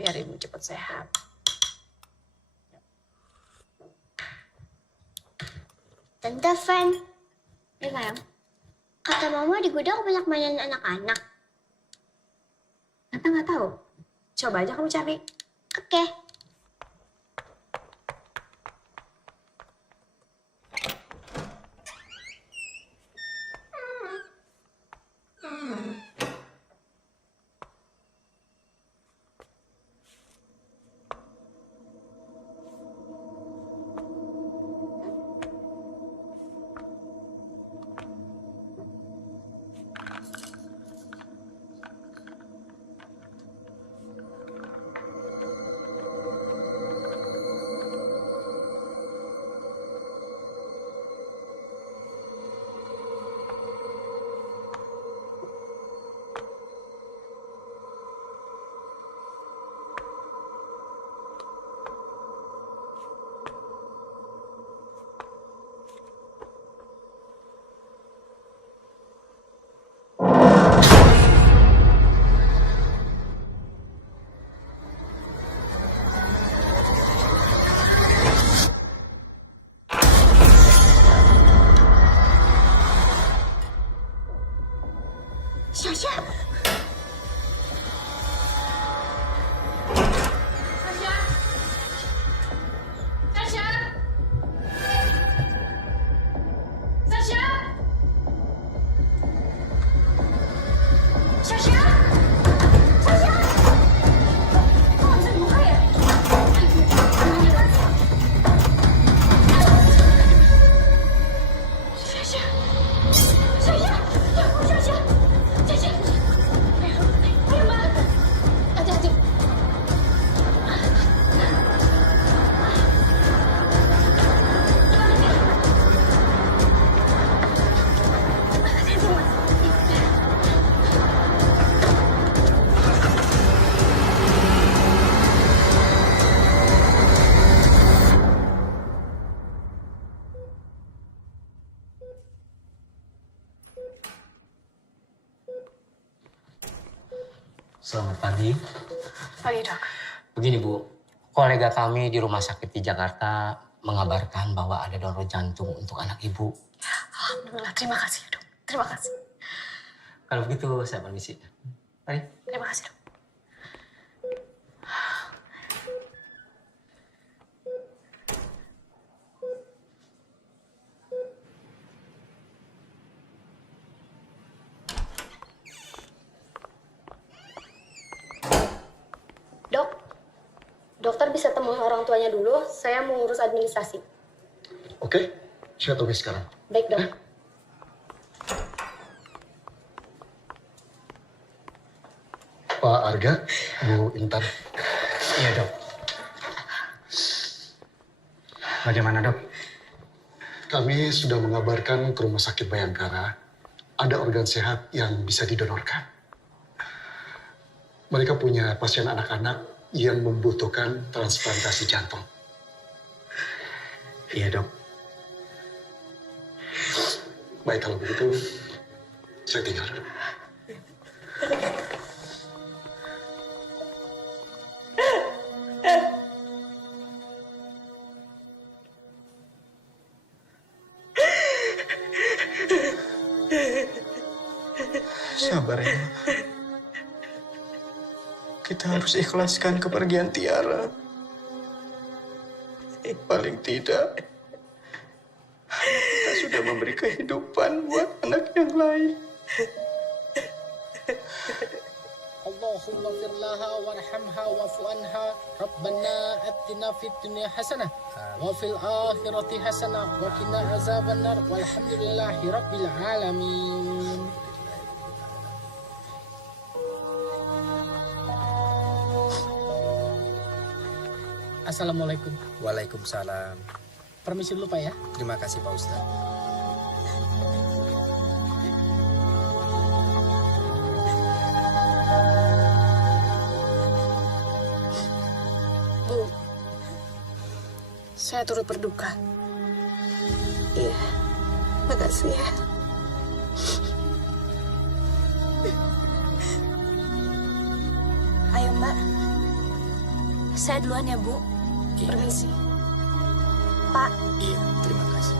biar ibu cepat sehat. Tante Fen, ya sayang. Kata mama di gudang banyak mainan anak-anak. Tante nggak tahu. Coba aja kamu cari. Oke. Sasha. Selamat pagi. Pagi dok. Begini Bu, kolega kami di rumah sakit di Jakarta mengabarkan bahwa ada donor jantung untuk anak Ibu. Alhamdulillah, terima kasih dok. Terima kasih. Kalau begitu saya permisi. Mari. Terima kasih dok. Dok, dokter bisa temui orang tuanya dulu. Saya mau ngurus administrasi. Oke, saya tunggu sekarang. Baik, dok. Pak Arga, Bu Intan. Iya dok. Bagaimana dok? Kami sudah mengabarkan ke Rumah Sakit Bayangkara ada organ sehat yang bisa didonorkan. Mereka punya pasien anak-anak yang membutuhkan transplantasi jantung. Iya dok. Baik, kalau begitu saya tinggal dulu. Sabar ya. Kita harus ikhlaskan kepergian Tiara. Paling tidak, kita sudah memberi kehidupan buat anak yang lain. Allahumma fir laha warhamha wa'fu anha Rabbana atina fid dunya hasanah wa fil akhirati hasanah wa qina azabannar walhamdulillahi rabbil alamin. Assalamualaikum. Waalaikumsalam. Permisi dulu Pak ya. Terima kasih Pak Ustadz. Bu, saya turut berduka. Iya, makasih ya. Ayo Mbak, Saya duluan ya, Bu. Iya. Permisi. Pak, Iya, terima kasih.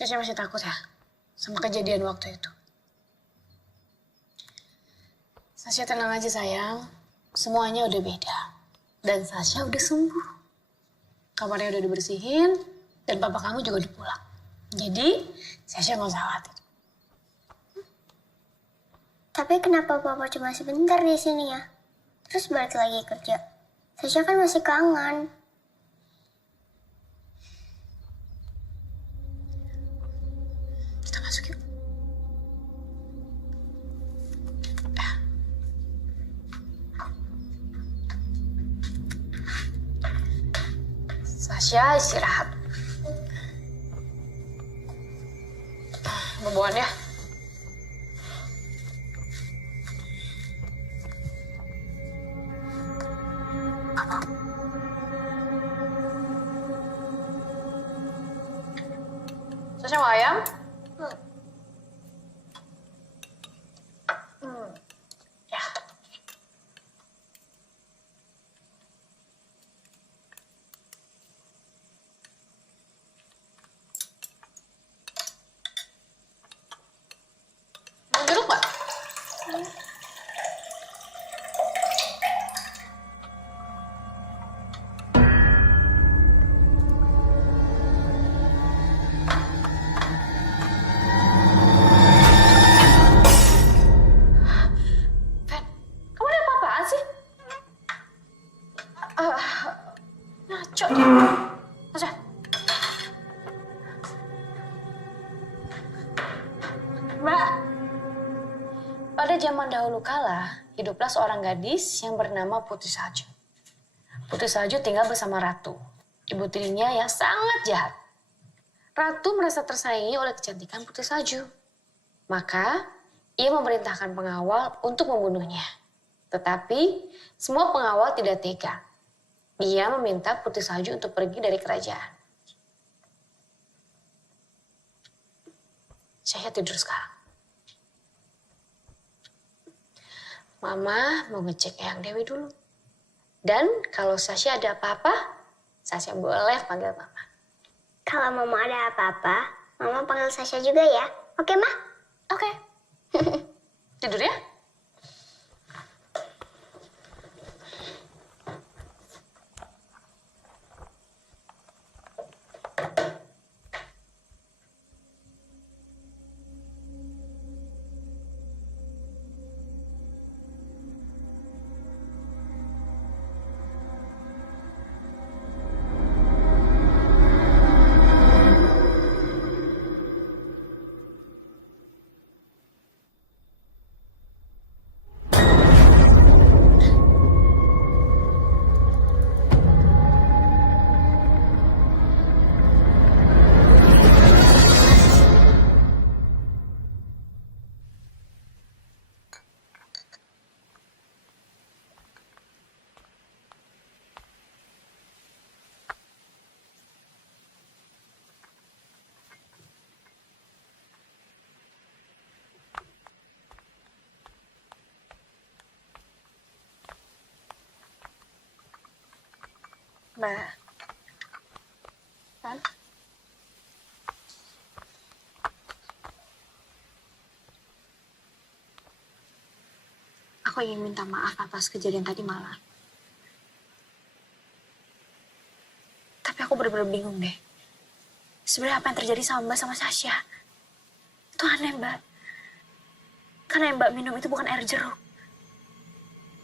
Sasha masih takut ya sama kejadian waktu itu. Sasha tenang aja sayang, semuanya udah beda. Dan Sasha udah sembuh. Kamarnya udah dibersihin, dan papa kamu juga udah pulang. Jadi Sasha nggak usah khawatir. tapi kenapa Papa cuma sebentar di sini ya? Terus balik lagi kerja. Sasha kan masih kangen. Kita masuk yuk. Sasha istirahat. Boboan ya. Sasha mau ayam? Ya. Mau jeruk nggak? Fen, kamu ada apa-apaan sih? Ngaco dia. Sasha. Mbak. Pada zaman dahulu kala, hiduplah seorang gadis yang bernama Putri Salju. Putri Salju tinggal bersama Ratu, ibu tirinya yang sangat jahat. Ratu merasa tersaingi oleh kecantikan Putri Salju. Maka, ia memerintahkan pengawal untuk membunuhnya. Tetapi, semua pengawal tidak tega. Ia meminta Putri Salju untuk pergi dari kerajaan. Saya tidur sekarang. Mama mau ngecek Eyang Dewi dulu. Dan kalau Sasha ada apa-apa, Sasha boleh panggil Mama. Kalau Mama ada apa-apa, Mama panggil Sasha juga ya. Oke, Ma? Oke. Tidur ya. Mbak. Kan? Aku ingin minta maaf atas kejadian tadi malam. Tapi aku bener-bener bingung deh. Sebenarnya apa yang terjadi sama Mbak sama Sasha? Itu aneh, Mbak. Karena yang Mbak minum itu bukan air jeruk.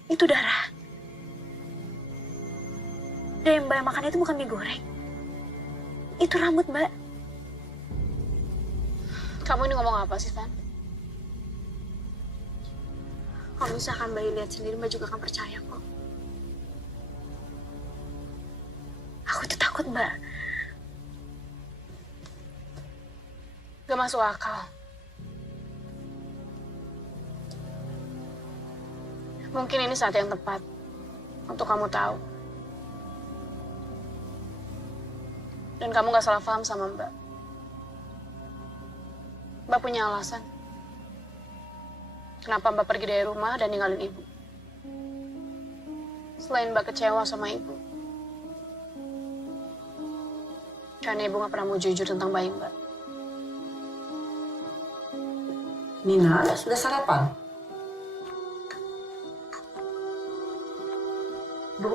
Itu darah. Dan yang Mbak makan itu bukan mie goreng. Itu rambut, Mbak. Kamu ini ngomong apa sih, Van? Kalau misalkan Mbak lihat sendiri, Mbak juga akan percaya kok. Aku tuh takut, Mbak. Gak masuk akal. Mungkin ini saat yang tepat untuk kamu tahu. Dan kamu gak salah paham sama Mbak. Mbak punya alasan. Kenapa Mbak pergi dari rumah dan ninggalin Ibu? Selain Mbak kecewa sama Ibu. Karena Ibu gak pernah mau jujur tentang bayi Mbak. Nina, sudah sarapan? Bu,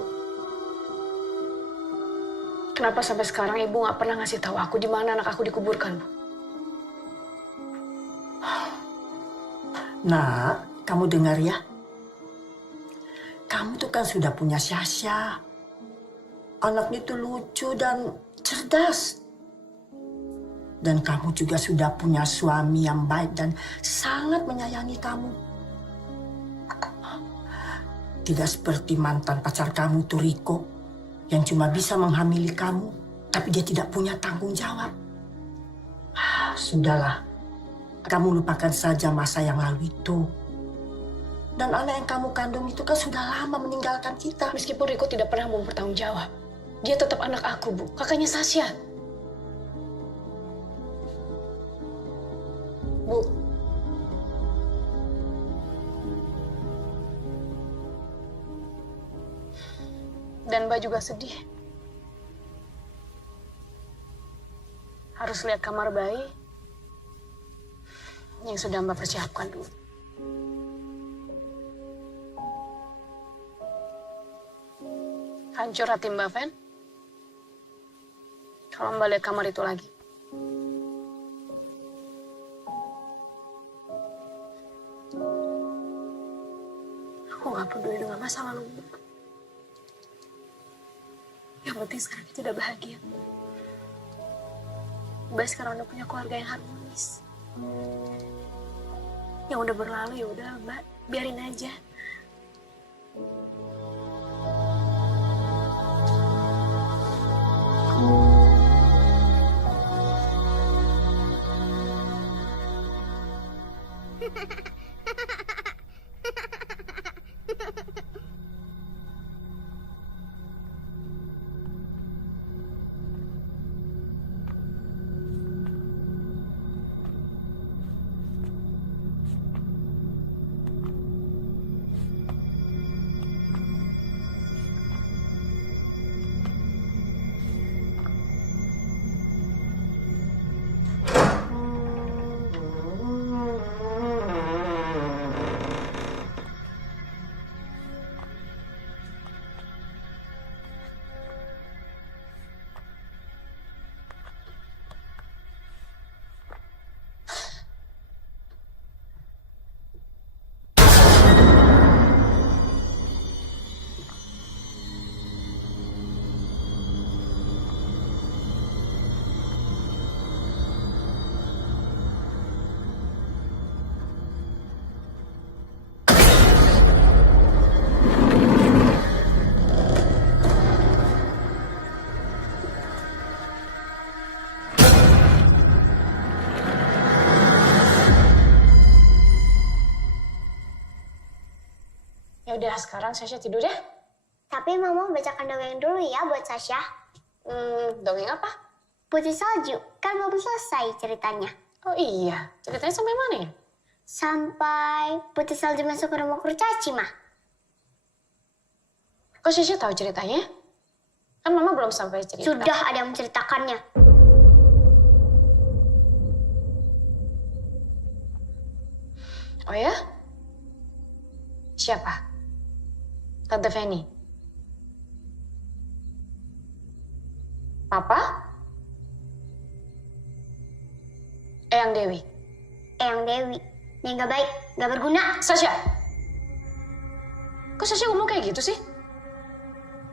kenapa sampai sekarang Ibu gak pernah ngasih tahu aku di mana anak aku dikuburkan, Bu? Nak, kamu dengar ya. Kamu tuh kan sudah punya Sasha. Anaknya tuh lucu dan cerdas. Dan kamu juga sudah punya suami yang baik dan sangat menyayangi kamu. Tidak seperti mantan pacar kamu tuh Riko, yang cuma bisa menghamili kamu, tapi dia tidak punya tanggung jawab. Sudahlah, kamu lupakan saja masa yang lalu itu. Dan anak yang kamu kandung itu kan sudah lama meninggalkan kita. Meskipun Riko tidak pernah mau bertanggung jawab, dia tetap anak aku, Bu. Kakaknya Sasha. Bu. Dan Mbak juga sedih. Harus lihat kamar bayi yang sudah Mbak persiapkan dulu. Hancur hati Mbak Ven kalau Mbak lihat kamar itu lagi. Aku gak peduli dengan masa lalu. Yang penting sekarang kita udah bahagia. Mbak sekarang udah punya keluarga yang harmonis. Yang udah berlalu ya udah Mbak, biarin aja. Ya udah, sekarang Sasha tidur ya. Tapi Mama bacakan dongeng dulu ya buat Sasha. Dongeng apa? Putri Salju, kan belum selesai ceritanya. Oh iya, ceritanya sampai mana ya? Sampai Putri Salju masuk ke rumah kurcaci, Mah. Kok Sasha tahu ceritanya? Kan Mama belum sampai cerita. Sudah ada yang menceritakannya. Oh ya? Siapa? Tante Feni? Papa? Eyang Dewi? Eyang Dewi. Yang gak baik, gak berguna. Sasha? Kok Sasha ngomong kayak gitu sih?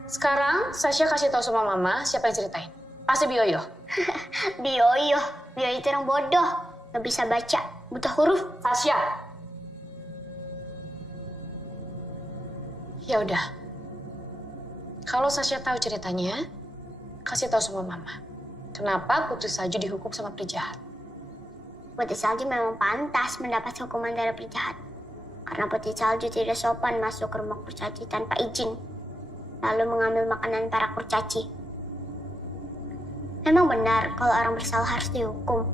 Sekarang Sasha kasih tahu sama Mama siapa yang ceritain. Pasti Bioyo. Bioyo. Bioyo itu orang bodoh. Gak bisa baca. Buta huruf. Sasha. Ya udah. Kalau Sasha tahu ceritanya, kasih tahu sama Mama. Kenapa Putri Salju dihukum sama penjahat? Putri Salju memang pantas mendapat hukuman dari penjahat. Karena Putri Salju tidak sopan masuk ke rumah kurcaci tanpa izin. Lalu mengambil makanan para kurcaci. Memang benar kalau orang bersalah harus dihukum.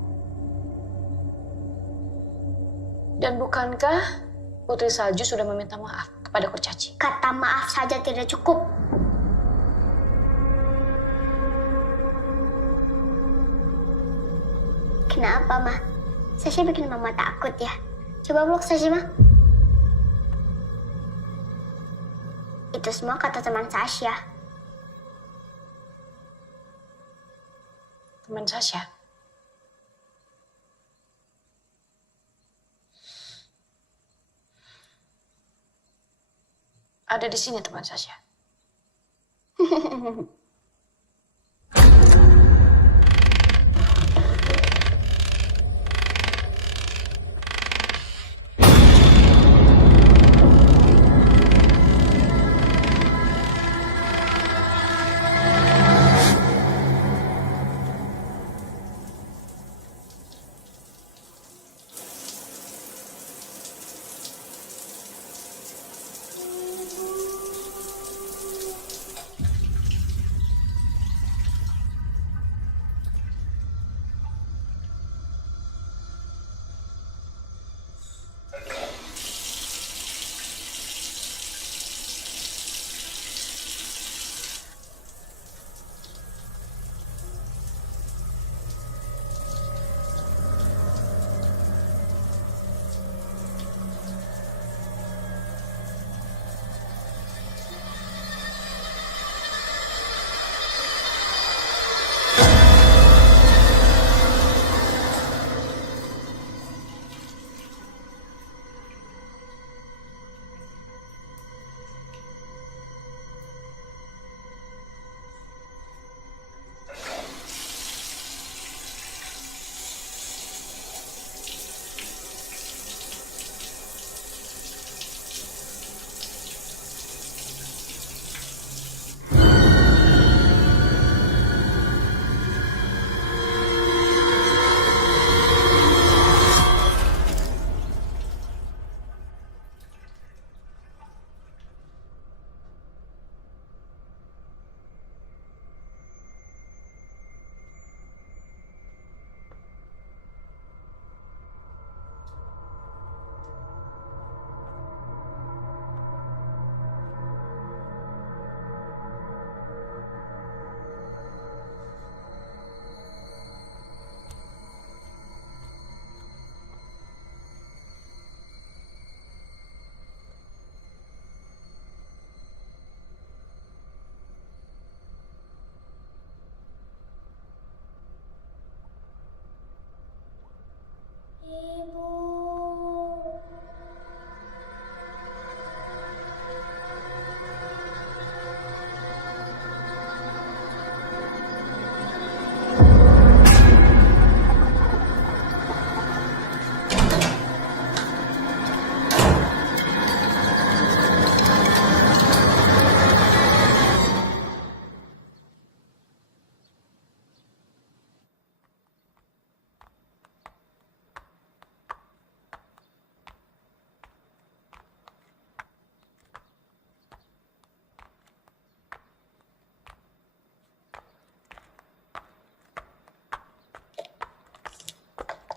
Dan bukankah Putri Salju sudah meminta maaf kepada kurcaci? Kata maaf saja tidak cukup. Kenapa, Ma? Sasha bikin Mama takut ya? Coba peluk Sasha, Ma. Itu semua kata teman Sasha. Teman Sasha? Ada di sini teman Sasha.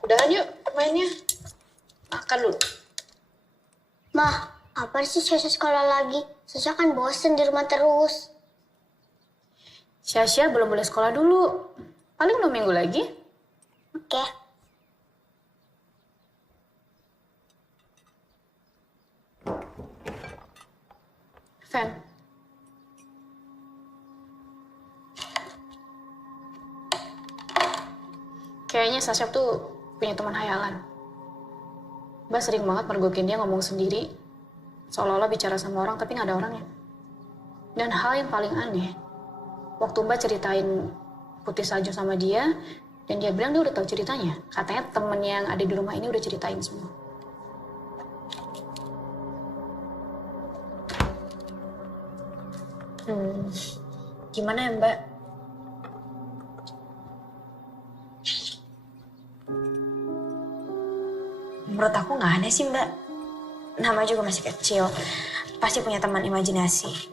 Udahan yuk mainnya. Makan dulu. Ma, apa sih Sasha sekolah lagi? Sasha kan bosen di rumah terus. Syasya belum boleh sekolah dulu. Paling 2 minggu lagi. Oke. Fen. Kayaknya Sasha tuh punya teman hayalan. Mbak sering banget mergokin dia ngomong sendiri, seolah-olah bicara sama orang tapi nggak ada orangnya. Dan hal yang paling aneh, waktu Mbak ceritain Putih Salju sama dia, dan dia bilang dia udah tahu ceritanya. Katanya temen yang ada di rumah ini udah ceritain semua. Gimana ya Mbak? Menurut aku nggak aneh sih Mbak. Nama juga masih kecil, pasti punya teman imajinasi.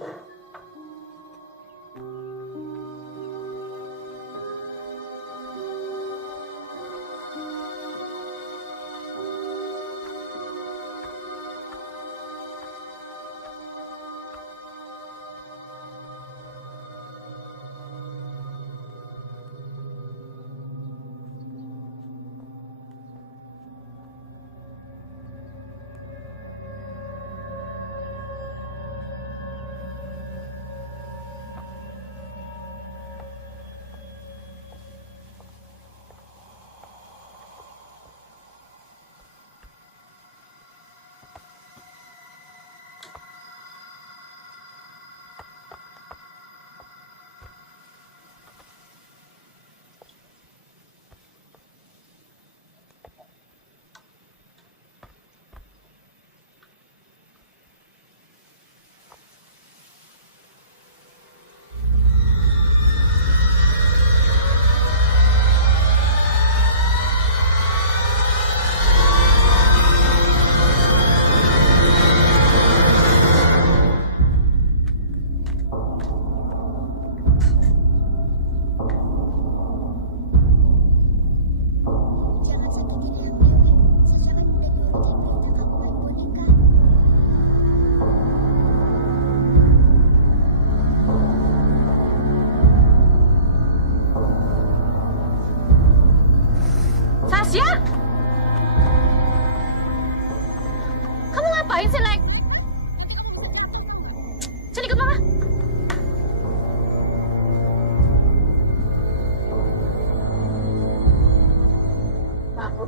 Jangan sakitin Eyang Dewi. Sasha kan udah nurutin perintah kamu main boneka. Sasya! Kamu ngapain sih, Lek? Sini ikut Mama. Maaf, Bu.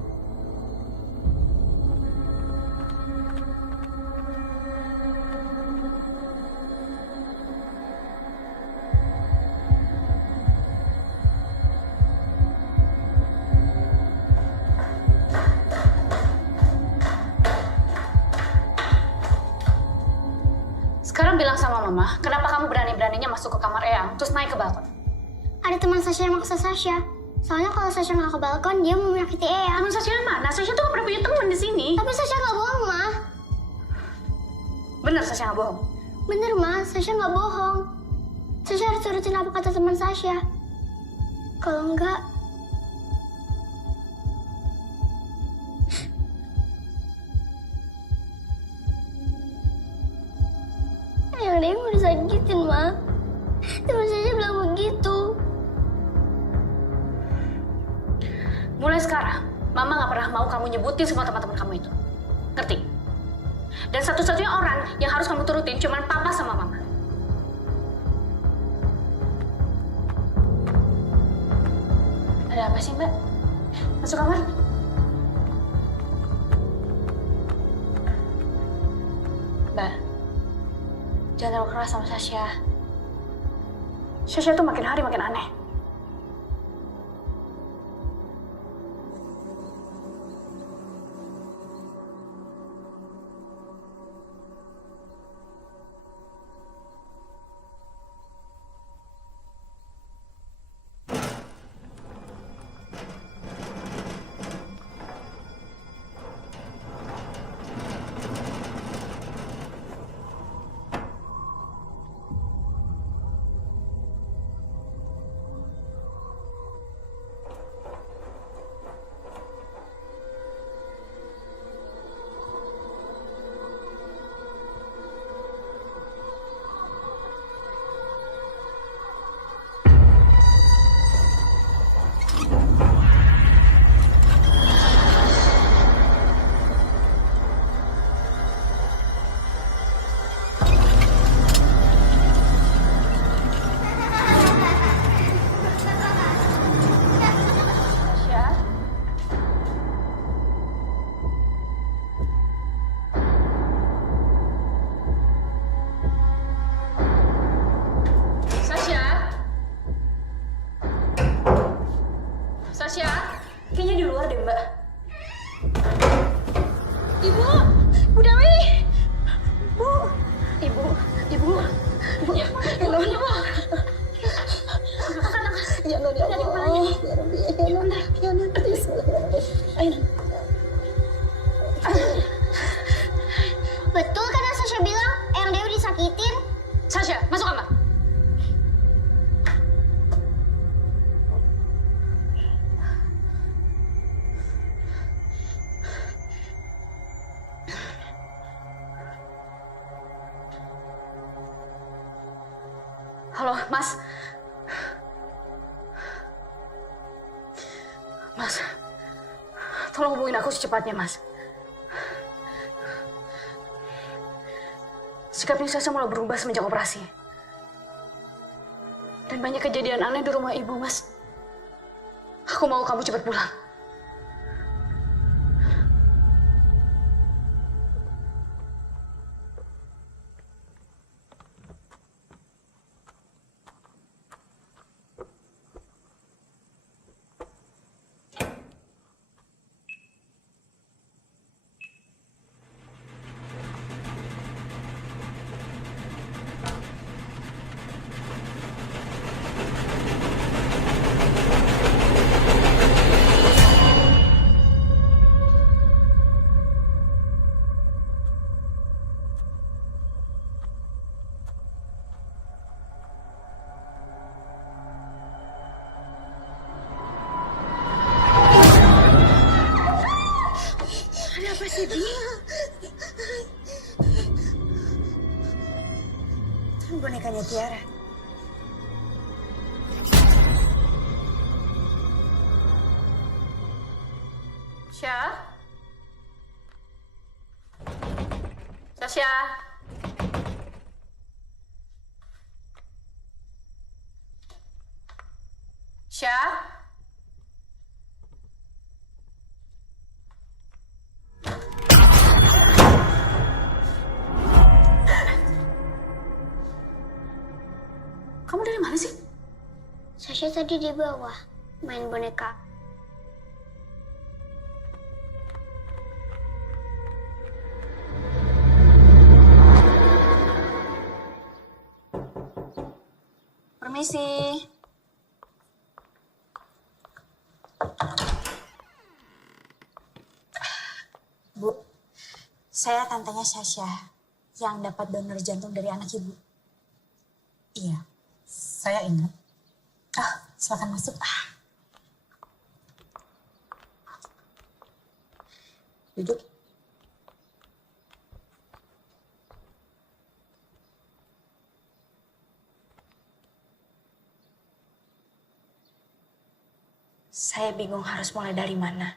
Sekarang bilang sama Mama, kenapa kamu berani-beraninya masuk ke kamar Eyang, terus naik ke balkon? Ada teman Sasha yang maksa Sasha. Soalnya kalau Sasha nggak ke balkon, dia mau menyakiti Eyang. Teman Sasya mana? Sasya tuh gak pernah punya teman di sini. Tapi Sasha nggak bohong, Ma. Bener Sasya nggak bohong. Bener, Ma. Sasha nggak bohong. Sasha harus turutin apa kata teman Sasha. Kalau enggak, Eyang Dewi mau disakitin, Ma. Teman Sasha bilang begitu. Mulai sekarang, Mama nggak pernah mau kamu nyebutin semua teman-teman kamu itu. Ngerti? Dan satu-satunya orang yang harus kamu turutin cuma Papa sama Mama. Ada apa sih, Mbak? Masuk kamar. Mbak, jangan terlalu keras sama Sasha. Sasha tuh makin hari makin aneh. Ibu. Ibu. Ya, Non. Ibu. Ya non, ya Allah. Ya Rabbi, ya non, ya non. Ayo. Betul kan yang Sasha bilang, Eyang Dewi disakitin? Sasha, masuk kamar. Halo, Mas. Mas, tolong hubungin aku secepatnya, Mas. Sikapnya Sasha mulai berubah semenjak operasi. Dan banyak kejadian aneh di rumah ibu, Mas. Aku mau kamu cepat pulang. Bonekanya Tiara. Syah? Sasha? Syah? Kamu dari mana sih? Sasha tadi di bawah, main boneka. Permisi. Bu, saya tantenya Sasha yang dapat donor jantung dari anak ibu. Iya, saya ingat. Silakan masuk. Duduk. Saya bingung harus mulai dari mana.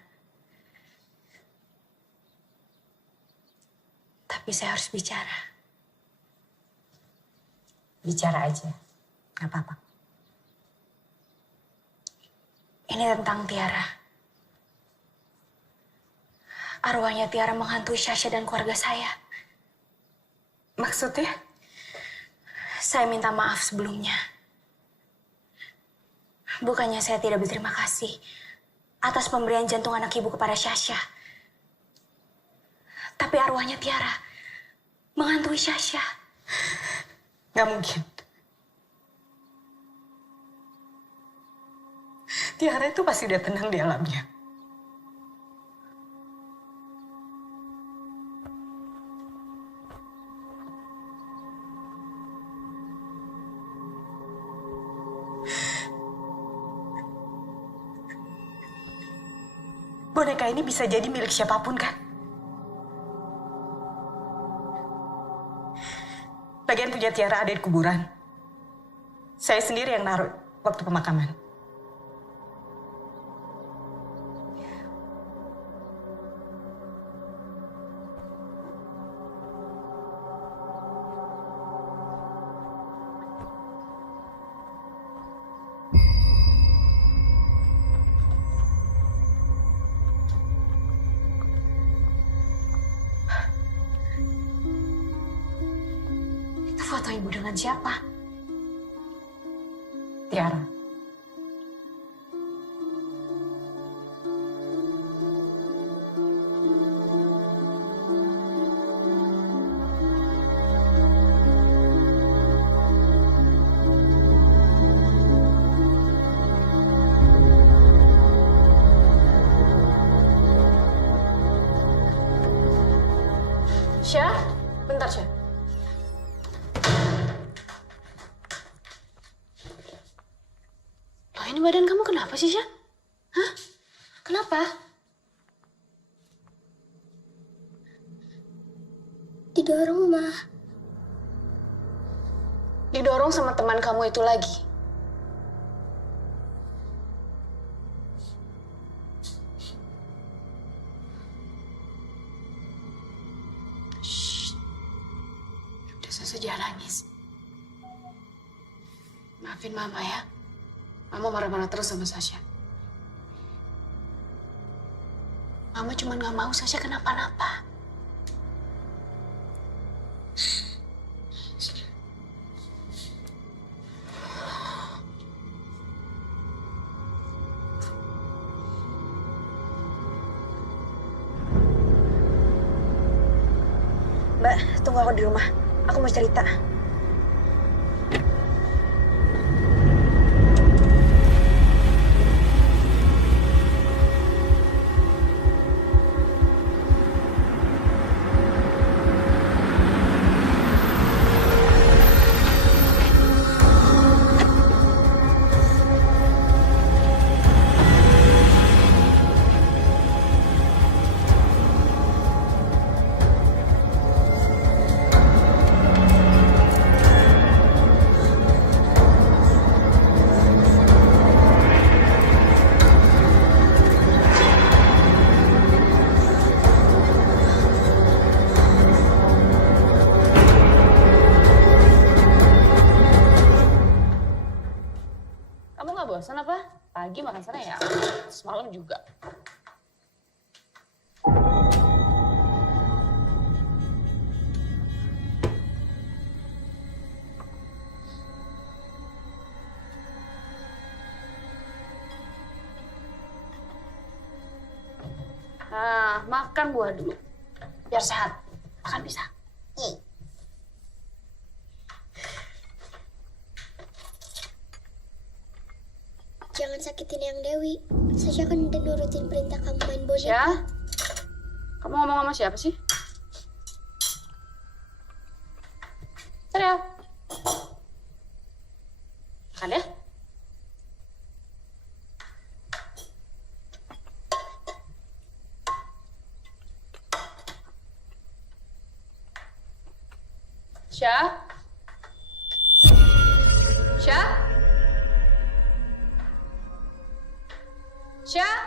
Tapi saya harus bicara. Bicara aja, nggak apa-apa. Ini tentang Tiara. Arwahnya Tiara menghantui Sasha dan keluarga saya. Maksudnya? Saya minta maaf sebelumnya. Bukannya saya tidak berterima kasih atas pemberian jantung anak ibu kepada Sasha. Tapi arwahnya Tiara menghantui Sasha. Nggak mungkin. Tiara itu pasti udah tenang di alamnya. Boneka ini bisa jadi milik siapapun kan? Lagian punya Tiara ada di kuburan. Saya sendiri yang naruh waktu pemakaman. Foto ibu dengan siapa? Tiara. badan kamu kenapa sih, Syah? Hah? Kenapa? Didorong, Ma. Didorong sama teman kamu itu lagi. Shh. Udah selesai, jangan nangis. Maafin Mama ya. Mama marah-marah terus sama Sasha. Mama cuma gak mau Sasha kenapa-napa. Mbak, tunggu aku di rumah. Aku mau cerita. Kamu gak bosan apa? Pagi makan sana ya, semalam juga. Nah, makan buah dulu. Biar sehat. Makan bisa. Jangan sakitin yang Dewi. Sasha kan udah nurutin perintah kamu main boneka. Ya? Kamu ngomong sama siapa sih? Serius? Makan ya? Syah? Syah? Syah?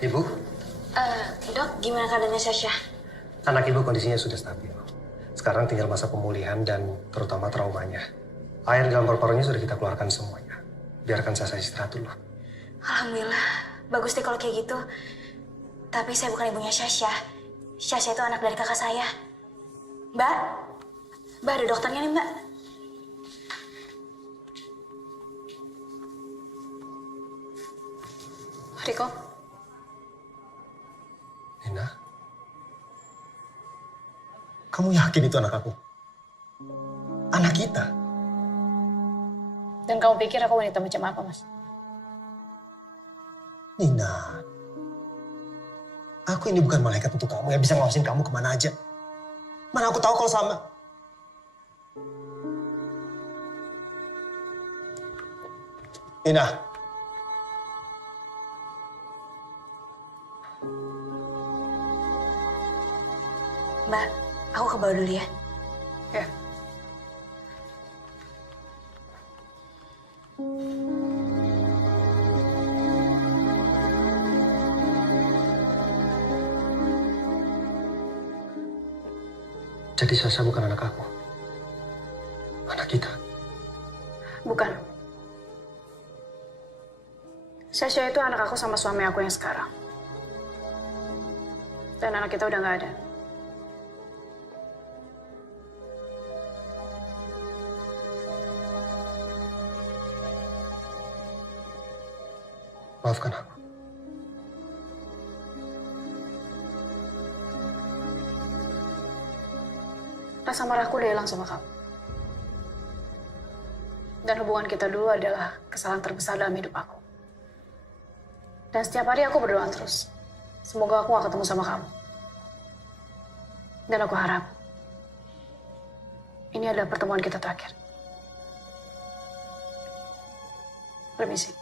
Ibu, Dok, gimana keadaannya Sasha? anak ibu kondisinya sudah stabil. Sekarang tinggal masa pemulihan dan terutama traumanya. Air dalam paru-parunya sudah kita keluarkan semuanya. Biarkan saya istirahat dulu. Alhamdulillah, bagus deh kalau kayak gitu. Tapi saya bukan ibunya Sasha. Sasha itu anak dari kakak saya. Mbak, Mbak ada dokternya nih Mbak. Riko. Nina, kamu yakin itu anak aku? Anak kita? Dan kamu pikir aku wanita macam apa, Mas? Nina, aku ini bukan malaikat untuk kamu yang bisa ngawasin kamu kemana aja. Mana aku tahu kalau sama. Ina. Mbak, aku ke bawah dulu ya. Ya. Jadi Sasha bukan anak aku. Anak kita. Bukan. Sasha itu anak aku sama suami aku yang sekarang. Dan anak kita udah nggak ada. Maafkan aku. Rasa marahku udah hilang sama kamu. Dan hubungan kita dulu adalah kesalahan terbesar dalam hidup aku. Dan setiap hari aku berdoa terus. Semoga aku gak ketemu sama kamu. Dan aku harap ini adalah pertemuan kita terakhir. Permisi.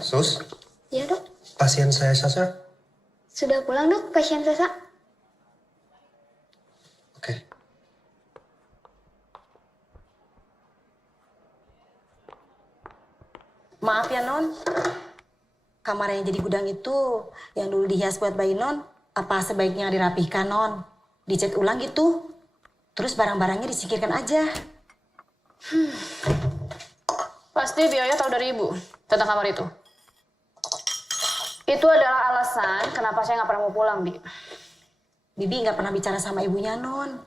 Sus, Iya dok, pasien saya Sasha. sudah pulang dok pasien Sasa. Oke. Maaf ya Non, kamar yang jadi gudang itu yang dulu dihias buat bayi Non, apa sebaiknya dirapihkan Non? Dicat ulang gitu, terus barang-barangnya disingkirkan aja. Pasti Bioyo tahu dari ibu tentang kamar itu. Itu adalah alasan kenapa saya nggak pernah mau pulang, Bi. Bibi nggak pernah bicara sama ibunya Non,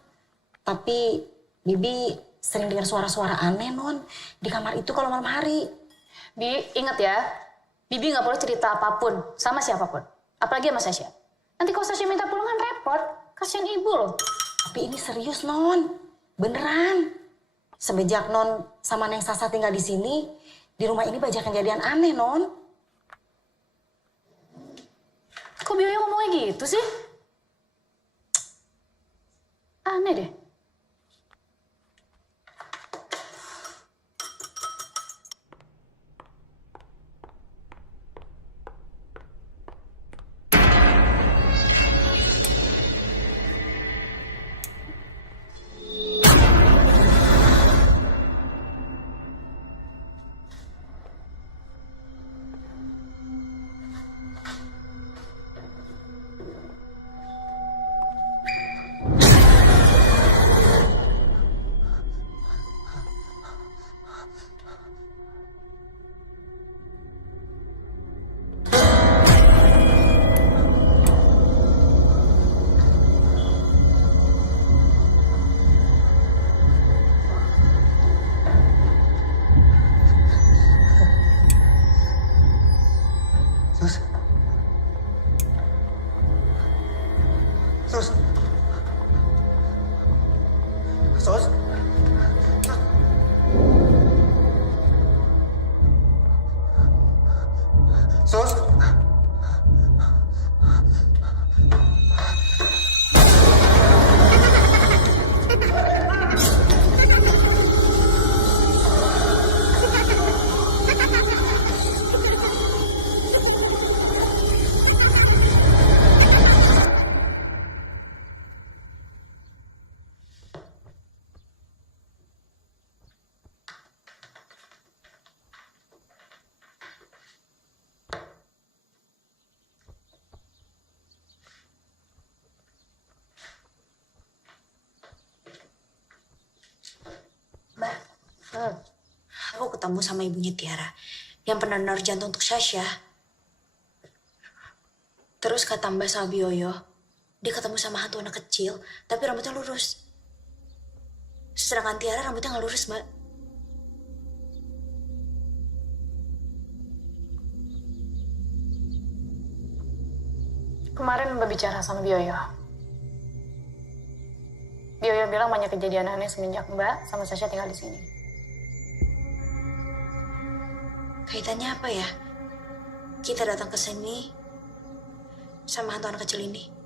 tapi Bibi sering dengar suara-suara aneh Non di kamar itu kalau malam hari. Bi, ingat ya, Bibi nggak boleh cerita apapun sama siapapun. Apalagi sama Sasha. Nanti kalau Sasha minta pulang kan repot. Kasian ibu loh. Tapi ini serius Non, beneran. Semenjak Non sama Neng Sasa tinggal di sini, di rumah ini banyak kejadian aneh Non. Kok Bioyo ngomongnya gitu sih? Aneh deh. Sus. Sus. Sus. Sus. Mbak, aku ketemu sama ibunya Tiara yang pernah donor jantung untuk Sasha. Terus kata Mbak sama Bioyo, dia ketemu sama hantu anak kecil, tapi rambutnya lurus. Sedangkan Tiara rambutnya nggak lurus, Mbak. Kemarin Mbak bicara sama Bioyo. Bioyo bilang banyak kejadian aneh semenjak Mbak sama Sasha tinggal di sini. Kaitannya apa ya? Kita datang ke sini sama hantu anak kecil ini.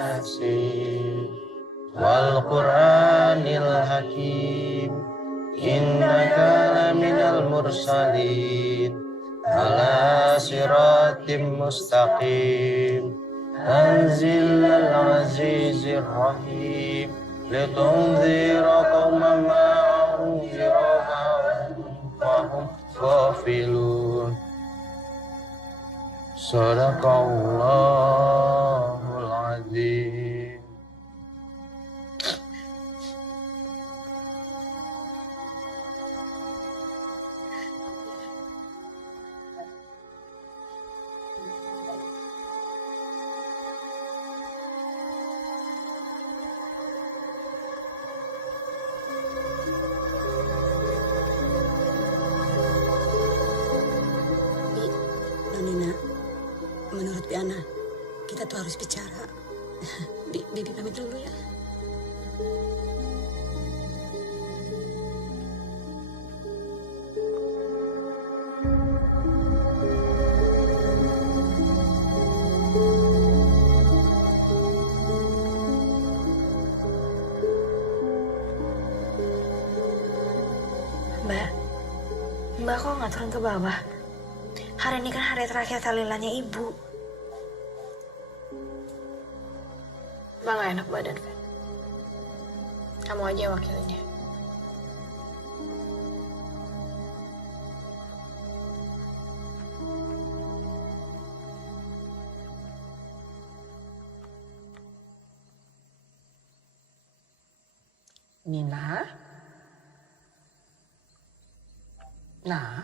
Yasin wal Qur'anil Hakim innaka laminal mursalin ala siratim mustaqim tanzilal azizir rahim litunzira qauman ma unzira fahum ghafilun. Sadaqallahul azim. Nina, menurut Biana, kita tuh harus bicara. Bibi pamit dulu ya. Mbak kok nggak turun ke bawah? Hari ini kan hari terakhir tahlilannya ibu. Mbak gak enak badan, Fen. Kamu aja yang wakilnya. Nina, Nah,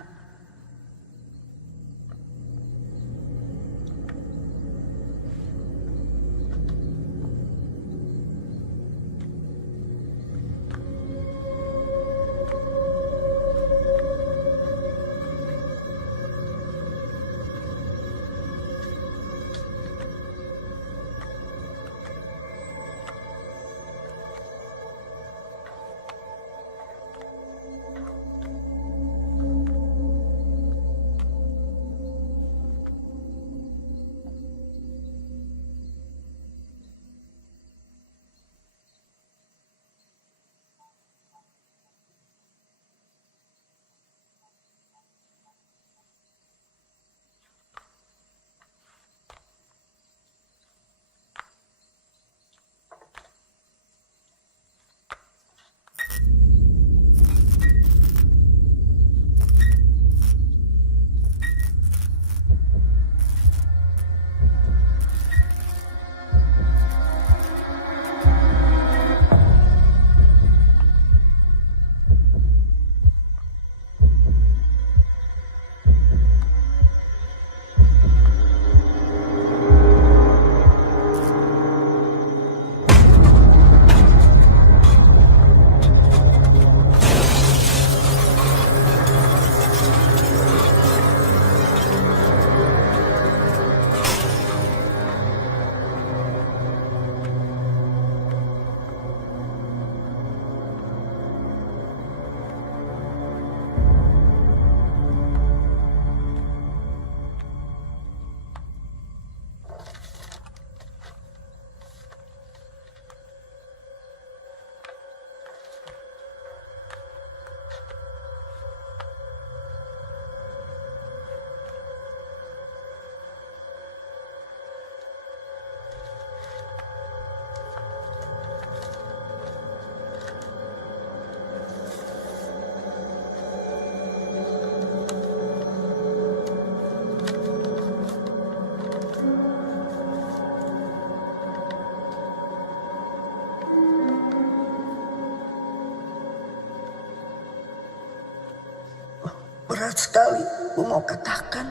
berat sekali Ibu mau katakan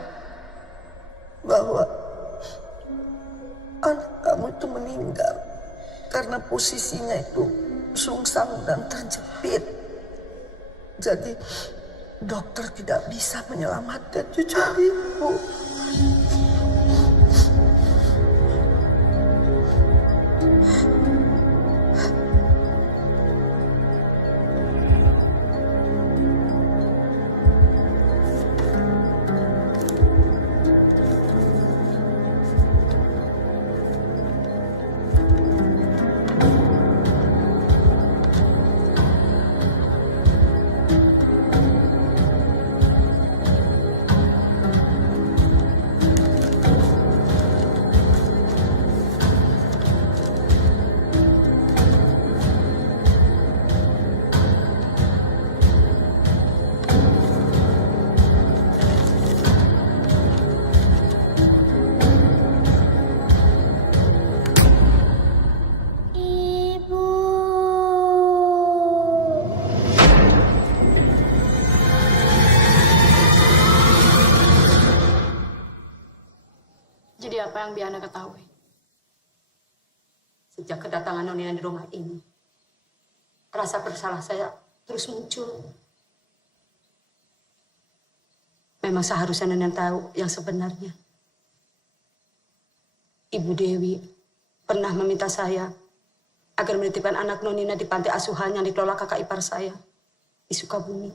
bahwa anak kamu itu meninggal karena posisinya itu sungsang dan terjepit. Jadi dokter tidak bisa menyelamatkan cucu Ibu. Jadi apa yang Biana ketahui? Sejak kedatangan Nonina di rumah ini, rasa bersalah saya terus muncul. Memang seharusnya Nonina tahu yang sebenarnya. Ibu Dewi pernah meminta saya agar menitipkan anak Nonina di panti asuhan yang dikelola kakak ipar saya di Sukabumi.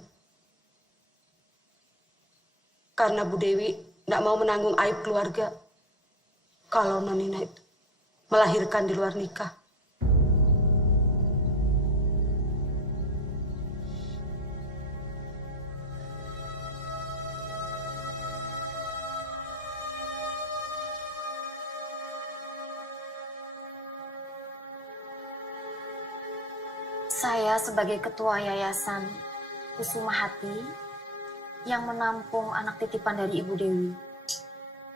Karena Bu Dewi tidak mau menanggung aib keluarga kalau Nonina itu melahirkan di luar nikah. Saya sebagai ketua Yayasan Kusuma Hati yang menampung anak titipan dari Ibu Dewi,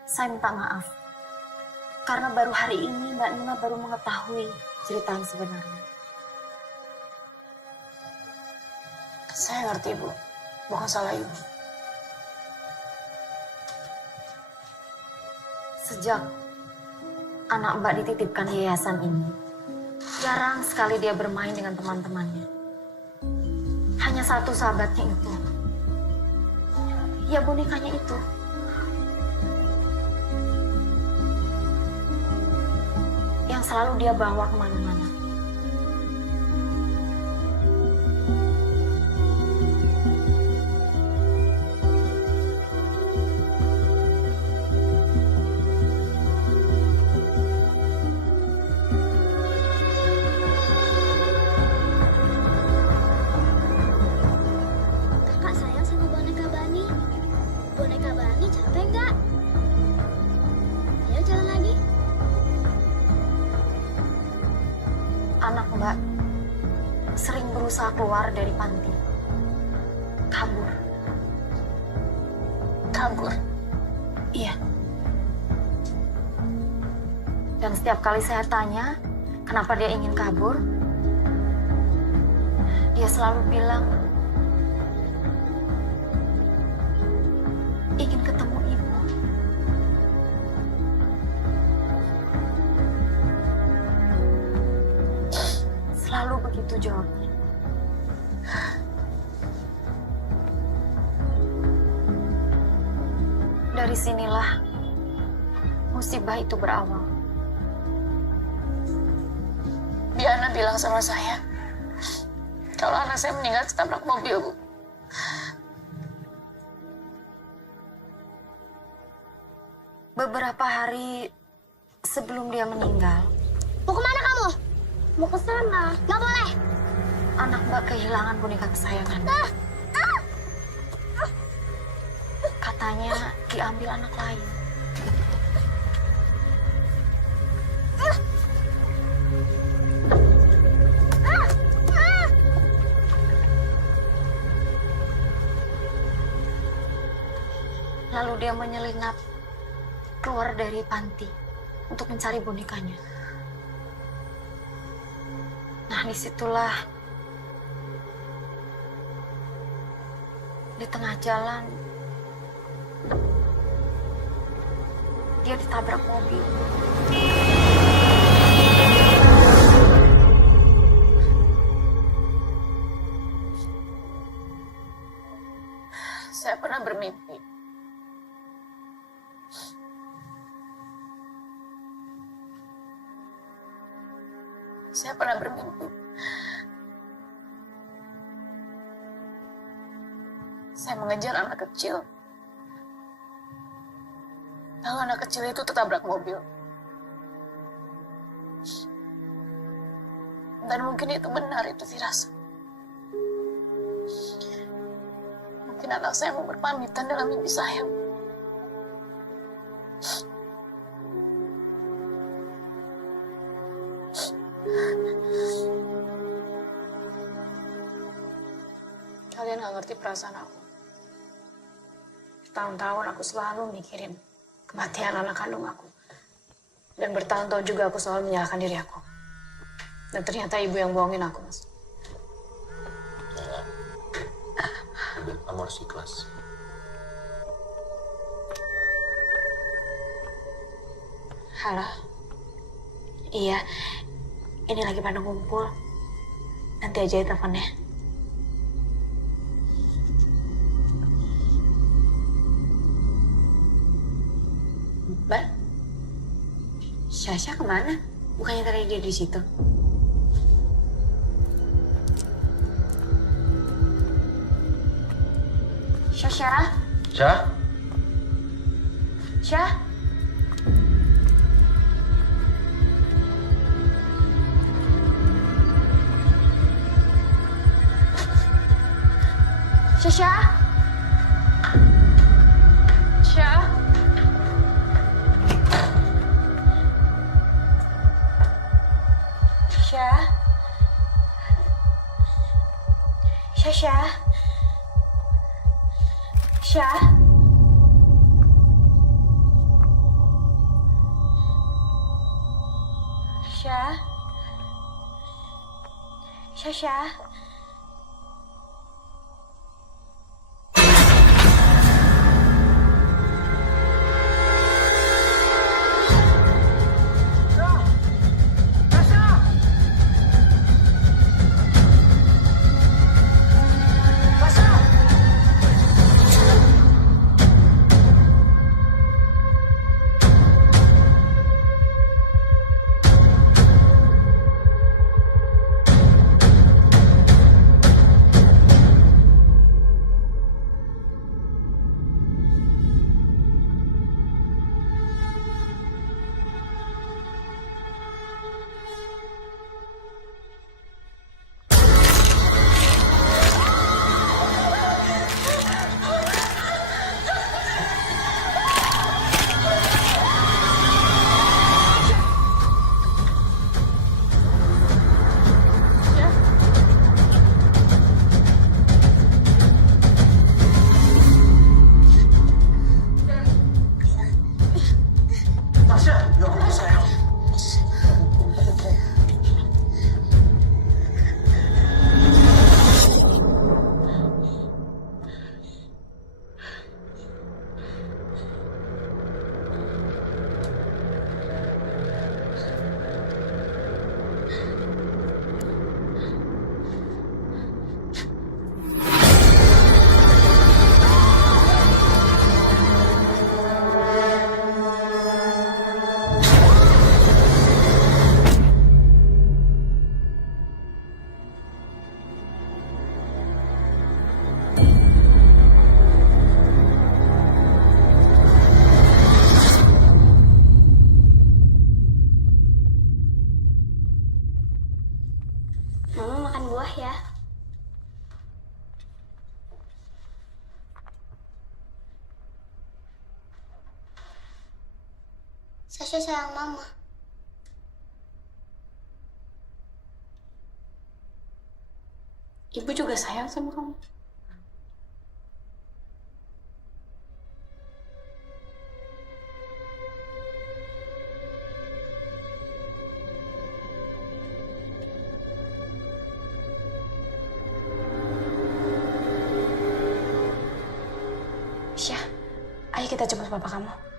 saya minta maaf. Karena baru hari ini Mbak Nina baru mengetahui cerita yang sebenarnya. Saya ngerti, Bu. Bukan salah Ibu. Sejak anak Mbak dititipkan di yayasan ini, jarang sekali dia bermain dengan teman-temannya. Hanya satu sahabatnya itu. Ya, bonekanya itu. Yang selalu dia bawa kemana-mana. Kakak sayang sama boneka Bani. Boneka Bani capek nggak? Ayo jalan lagi. Anak Mbak sering berusaha keluar dari panti. Kabur. Kabur. Iya. Dan setiap kali saya tanya kenapa dia ingin kabur, dia selalu bilang ingin ketemu ibu. Selalu begitu jawabnya. Dari sinilah musibah itu berawal. Diana bilang sama saya, kalau anak saya meninggal ketabrak mobil, Bu. Beberapa hari sebelum dia meninggal, Mau kemana kamu? Mau ke sana. Nggak boleh. anak Mbak kehilangan boneka kesayangan. Katanya diambil anak lain. Lalu dia menyelinap keluar dari panti untuk mencari bonekanya. Nah, disitulah di tengah jalan dia ditabrak mobil. Saya pernah bermimpi. Saya pernah bermimpi. Saya mengejar anak kecil. Lalu anak kecil itu tertabrak mobil. Dan mungkin itu benar, itu firasat. Mungkin anak saya mau berpamitan dalam mimpi saya. Kalian gak ngerti perasaan aku. Bertahun-tahun aku selalu mikirin kematian anak kandung aku. Dan bertahun-tahun juga aku selalu menyalahkan diri aku. Dan ternyata ibu yang bohongin aku, Mas. Kamu harus ikhlas. Halo. Iya, ini lagi pada ngumpul. Nanti aja ya teleponnya. Mbak, Syasha kemana? Bukannya tadi dia di situ? Syasha? Syah? Syah? Syasha? Syah? Syah? Syasha? Syah? Syah? Syasha? Tasya sayang mama. Ibu juga sayang sama kamu. Syah, ayo kita jemput papa kamu.